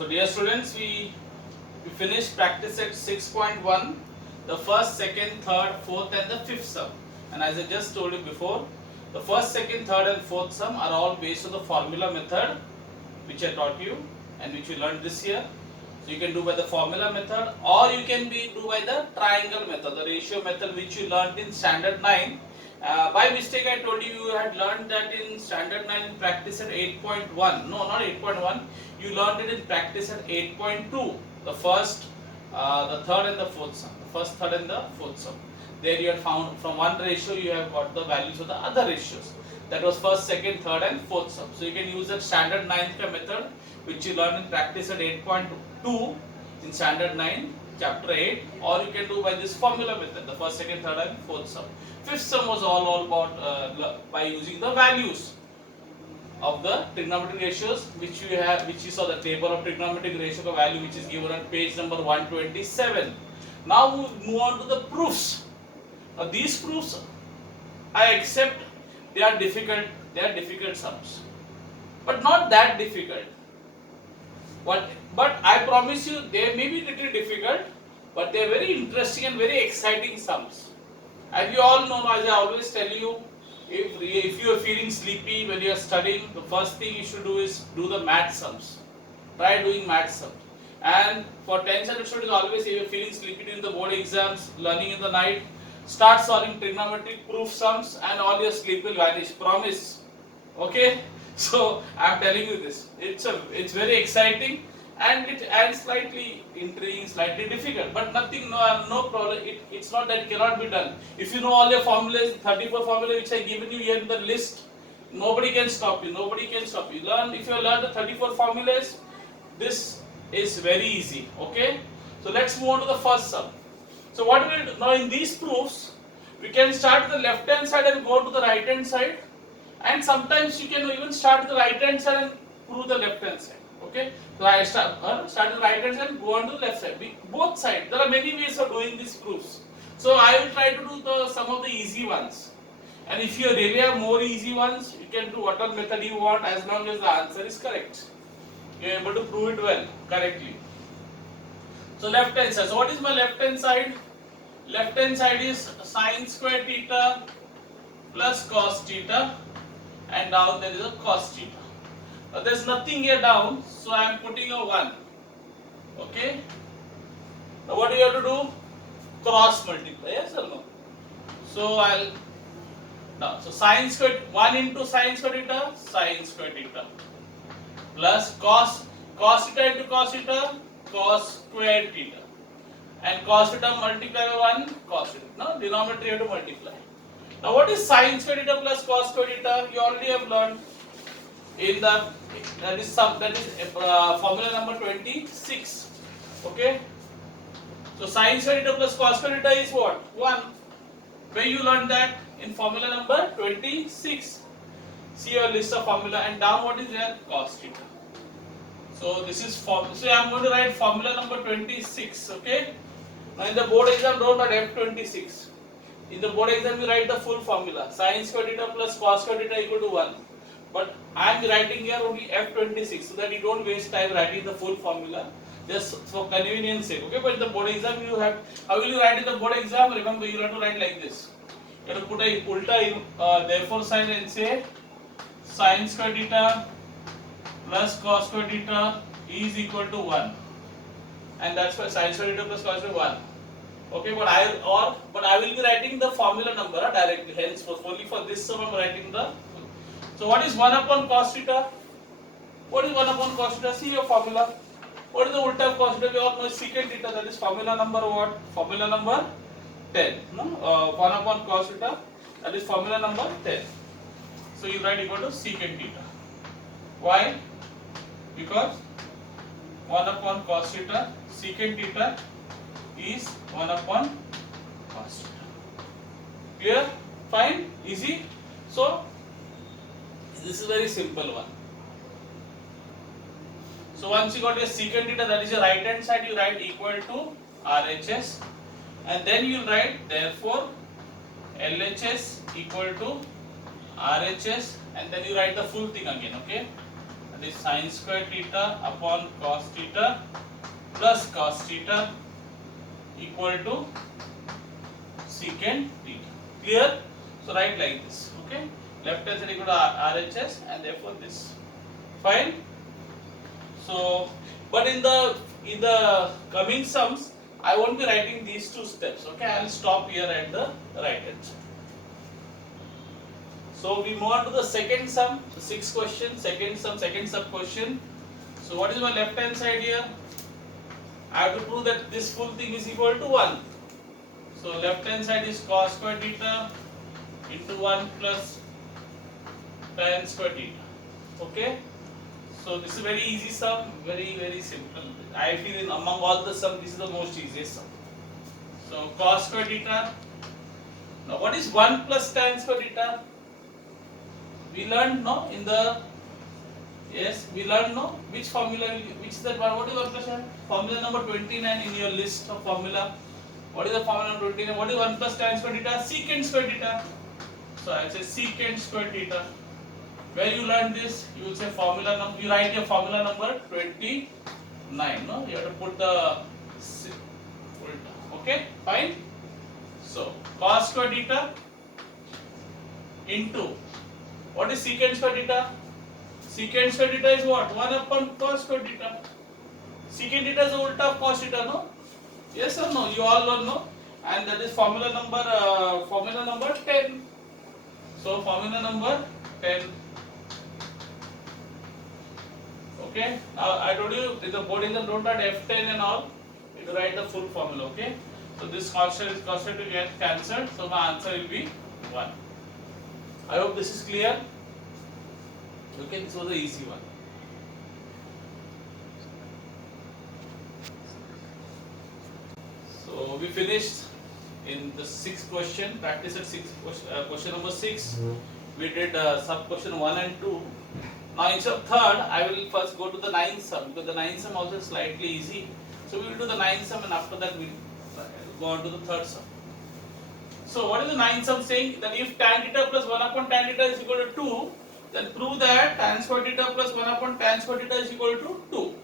So dear students, we finished practice at 6.1, the first, second, third, fourth and the fifth sum. And as I just told you before, the first, second, third and fourth sum are all based on the formula method which I taught you and which you learned this year. So you can do by the formula method, or you can do by the triangle method, the ratio method which you learned in standard 9. By mistake I told you you had learned that in standard 9 in practice at 8.1. No, not 8.1. You learned it in practice at 8.2. The first, the third and the fourth sum. The first, third and the fourth sum. There you had found from one ratio you have got the values of the other ratios. That was first, second, third and fourth sum. So you can use that standard 9th method which you learned in practice at 8.2 in standard 9 chapter 8, or you can do by this formula method, the first, second, third and fourth sum. Fifth sum was all about by using the values of the trigonometric ratios which you saw the table of trigonometric ratio value which is given on page number 127. Now we move on to the proofs. Now these proofs I accept they are difficult sums, but not that difficult. But I promise you they may be little difficult, but they are very interesting and very exciting sums. As you all know, as I always tell you, if you are feeling sleepy when you are studying, the first thing you should do is do the math sums. Try doing math sums. And for 10th standard students, always if you are feeling sleepy during the board exams, learning in the night, start solving trigonometric proof sums and all your sleep will vanish. Promise. Okay? So I am telling you this. It's very exciting and slightly intriguing, slightly difficult, but nothing, no problem. It's not that it cannot be done. If you know all your formulas, 34 formulas which I given you here in the list, nobody can stop you. Nobody can stop you. If you learn the 34 formulas, this is very easy. Okay. So let's move on to the first sum. So what we will do now in these proofs, we can start with the left hand side and go to the right hand side, and sometimes you can even start with the right hand side and prove the left hand side. Okay, so I start with the right hand side and go on to the left side. Both sides. There are many ways of doing these proofs. So I will try to do some of the easy ones. And if you really have more easy ones, you can do whatever method you want as long as the answer is correct. You are able to prove it well, correctly. So left hand side. So what is my left hand side? Left hand side is sine square theta plus cos theta, and down there is a cos theta. Now there is nothing here down, so I am putting a 1. Okay. Now what do you have to do? Cross multiply. Yes or no? So so sine square 1 into sine square theta plus cos theta into cos theta, cos square theta, and cos theta multiply by 1 cos theta. Now denominator you have to multiply. Now what is sine square theta plus cos square theta? You already have learned in that is formula number 26. Okay. So sine square theta plus cos square theta is what? 1. Where you learned that? In formula number 26. See your list of formula, and down what is there? Cos theta. So this is so I am going to write formula number 26. Okay. Now in the board exam don't write F26. In the board exam you write the full formula. Sine square theta plus cos square theta equal to 1. But I am writing here only F26 so that you don't waste time writing the full formula, just for convenience sake. Okay, but in the board exam you have, how will you write in the board exam? Remember, you have to write like this. You have to put a ulta therefore sign and say sine square theta plus cos square theta is equal to 1, and that's why sine square theta plus cos square 1. Okay, but I will be writing the formula number directly. Hence, only for this sum I am writing the. So what is 1 upon cos theta? What is 1 upon cos theta? See your formula. What is the ulta of cos theta? We all know secant theta. That is formula number what? Formula number 10. No? 1 upon cos theta. That is formula number 10. So you write equal to secant theta. Why? Because 1 upon cos theta, secant theta is 1 upon cos theta. Clear? Fine? Easy? So this is very simple one. So once you got your secant theta, that is your right hand side, you write equal to RHS, and then you write therefore LHS equal to RHS, and then you write the full thing again. Okay, that is sin square theta upon cos theta plus cos theta equal to secant theta. Clear? So write like this. Okay, left hand side equal to RHS and therefore this. Fine. So, but in the coming sums, I won't be writing these two steps. Okay, I will stop here at the right hand side. So we move on to the second sum, the sixth question, second sum, second sub question. So what is my left hand side here? I have to prove that this full thing is equal to 1. So left hand side is cos square theta into 1 plus tan square theta. Okay. So this is very easy sum, very simple. I feel in among all the sum, this is the most easiest sum. So cos square theta. Now what is 1 plus tan square theta? We learned no in the we learned no which formula, which is that one. What is 1 plus tan? Formula number 29 in your list of formula. What is the formula number 29? What is 1 plus tan square theta? Secant square theta. So I say secant square theta. Where you learn this, you will say formula number. You write your formula number 29. No, you have to put the okay, fine. So cos square theta into what is secant square theta? Secant square theta is what? 1 upon cos square theta. Secant theta is the ulta of cos theta, no? Yes or no? You all learn, no? And that is formula number 10. So formula number 10. Okay. Now I told you if the board exam don't write F10 and all, you write the full formula. Okay. So this constant will get cancelled. So my answer will be 1. I hope this is clear. Okay, this was the easy one. So we finished in the sixth question. Practice at question number 6. We did sub question 1 and 2. Now instead of third, I will first go to the ninth sum because the ninth sum also is slightly easy. So we will do the ninth sum and after that we will go on to the third sum. So what is the ninth sum saying? That if tan theta plus 1 upon tan theta is equal to 2, then prove that tan square theta plus 1 upon tan square theta is equal to 2.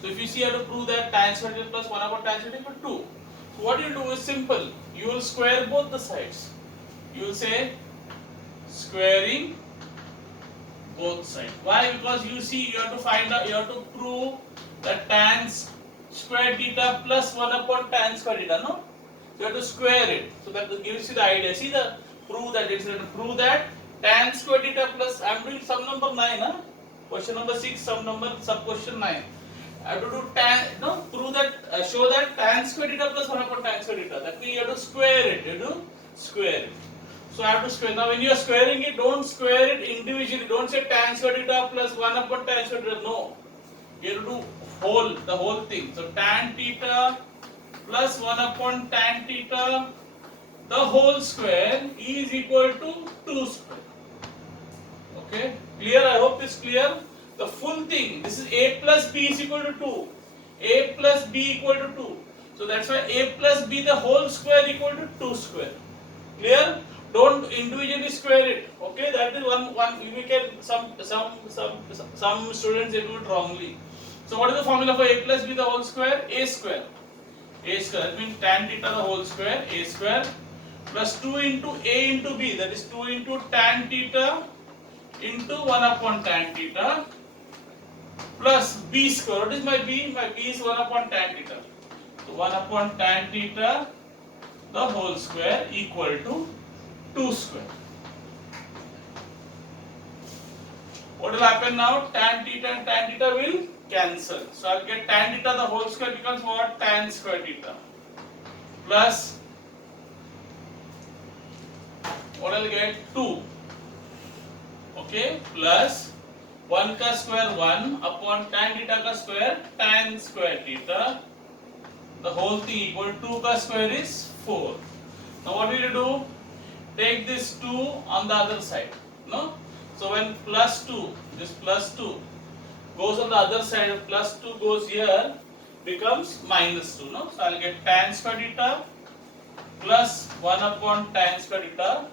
So if you see how to prove that tan square theta plus 1 upon tan square theta is equal to 2. So what you do is simple. You will square both the sides. You will say squaring both sides. Why? Because you see you have to find out, you have to prove that tan square theta plus 1 upon tan square theta, no? So you have to square it. So that gives you the idea. See the prove that it's going to prove that tan square theta plus, I am doing sum number 9, huh? Question number 6, sum number sub question 9. I have to do tan, no, prove that, show that tan square theta plus 1 upon tan square theta. That means you have to square it. You have to square it. So I have to square. Now when you are squaring it, don't square it individually. Don't say tan square theta plus 1 upon tan square theta. No. You have to do the whole thing. So tan theta plus 1 upon tan theta, the whole square is equal to 2 square. Okay, clear? I hope it's clear. The full thing, this is a plus b is equal to 2. A plus b equal to 2. So that's why a plus b the whole square equal to 2 square. Clear? Don't individually square it. Okay, that is one we can some students they do it wrongly. So what is the formula for a plus b the whole square? A square. A square, that means tan theta the whole square, a square, plus 2 into a into b, that is 2 into tan theta into 1 upon tan theta, plus b square. What is my b? My b is 1 upon tan theta. So 1 upon tan theta, the whole square equal to 2 square. What will happen now? Tan theta and tan theta will cancel. So I will get tan theta the whole square becomes what? Tan square theta. Plus, what I will get? 2. Okay, plus 1 ka square 1 upon tan theta ka square tan square theta. The whole thing equal 2 ka square is 4. Now what will you do? Take this 2 on the other side. No? So when plus 2, this plus 2 goes on the other side, plus 2 goes here, becomes minus 2. No? So I will get tan square theta plus 1 upon tan square theta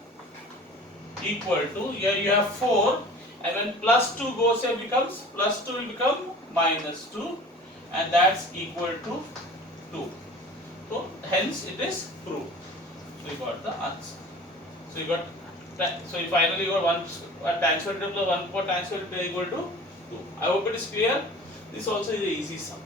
equal to, here you have 4, and when plus 2 goes here becomes plus 2 will become minus 2, and that's equal to 2. So hence it is proved. So you got the answer. So you got so you finally got one tan square theta plus 1 for tan square theta equal to 2. I hope it is clear. This also is an easy sum.